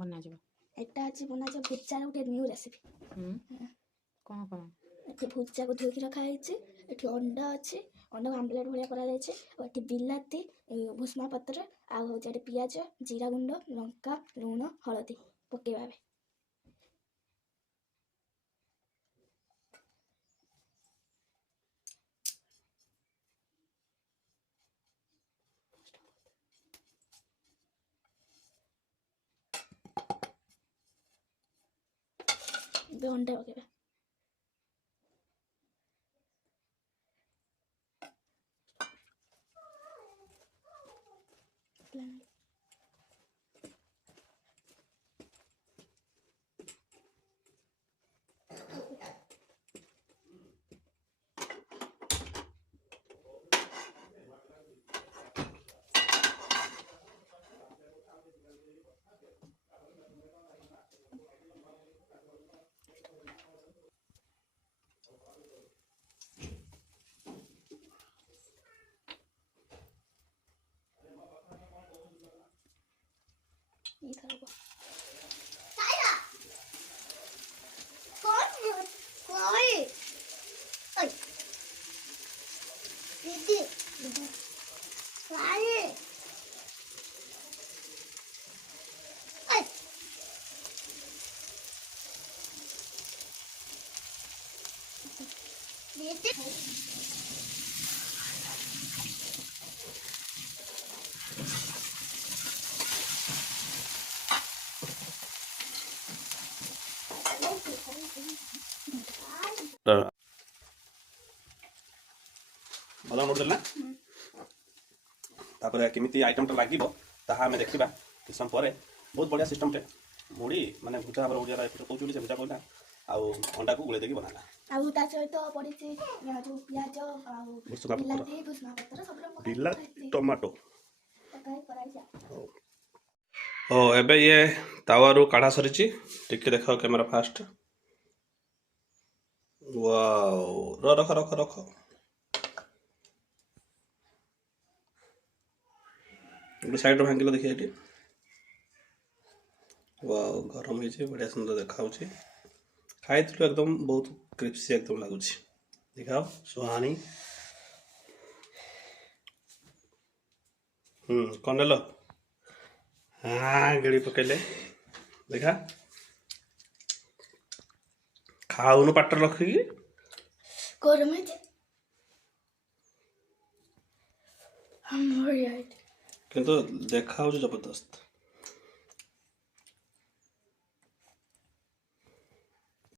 ବନାଯିବ ଏଟା ଆଜି ବନାଯିବ ଭୁଜାର ଗୋଟେ ନ୍ୟୁ ରେସିପି। କ'ଣ କ'ଣ ଏଠି ଭୁଜାକୁ ଧୋଇକି ରଖା ହେଇଛି। ଏଠି ଅଣ୍ଡା ଅଛି, ଅଣ୍ଡାକୁ ଆମ୍ଲେଟ୍ ଭଳିଆ କରାଯାଇଛି। ଆଉ ଏଠି ବିଲାତି, ଭୁଷୁଙ୍ଗା ପତ୍ର, ଆଉ ହେଉଛି ଏଠି ପିଆଜ, ଜିରା ଗୁଣ୍ଡ, ଲଙ୍କା, ଲୁଣ, ହଳଦୀ ପକେଇବା ଏବେ। ଏବେ ଅଣ୍ଡା ପକେଇବା। ଭଲ ନୋଟ୍ ନା ତାପରେ କେମିତି ଆଇଟମଟା ଲାଗିବ ତାହା ଆମେ ଦେଖିବା କିଛି ସମୟ ପରେ। ବହୁତ ବଢ଼ିଆ ସିଷ୍ଟମଟେ ମୁଢ଼ି ମାନେ ଭୁଜା ଭାବରେ ଓଡ଼ିଆରେ କହୁଛୁ ବୋଲି ସେ ଭୁଜା କହିଲା ଆଉ ଅଣ୍ଡାକୁ ଗୋଳେଇ ଦେଇକି ବନାଲା। ଆଉ ତା ସହିତ ପଡ଼ିଛି ଯୋଉ ପିଆଜ ଆଉ ବିଲାତି, ଭୁଷୁଙ୍ଗା ପତ୍ର ସବୁ ବିଲାତି, ଟମାଟୋ। କରାଇଛି। ଓ ଏବେ ଇଏ ତାୱାରୁ କାଢ଼ା ସରିଛି, ଟିକେ ଦେଖ କ୍ୟାମେରା ଫାଷ୍ଟ। ୱାଓ ରଖ ରଖ ରଖ। ଗୋଟେ ସାଇଡ୍ ଭାଙ୍ଗିଲ ଦେଖି ଏଠି। ୱାଓ ଗରମ ହେଇଛି, ବଢ଼ିଆ ସୁନ୍ଦର ଦେଖାଯାଉଛି। ଖାଇଥିଲୁ ଏକଦମ ବହୁତ କ୍ରିପ୍ସି ଏକଦମ ଲାଗୁଛି। ଦେଖାଅ ସୁହାନି। କ'ଣ ନେଲ? ଗିଳି ପକେଇଲେ ଦେଖା। ଖାଉନୁ ପାଟରେ ରଖିକି। ଗରମ ହେଇଛି କିନ୍ତୁ ଦେଖାଯାଉଛି ଜବରଦସ୍ତ।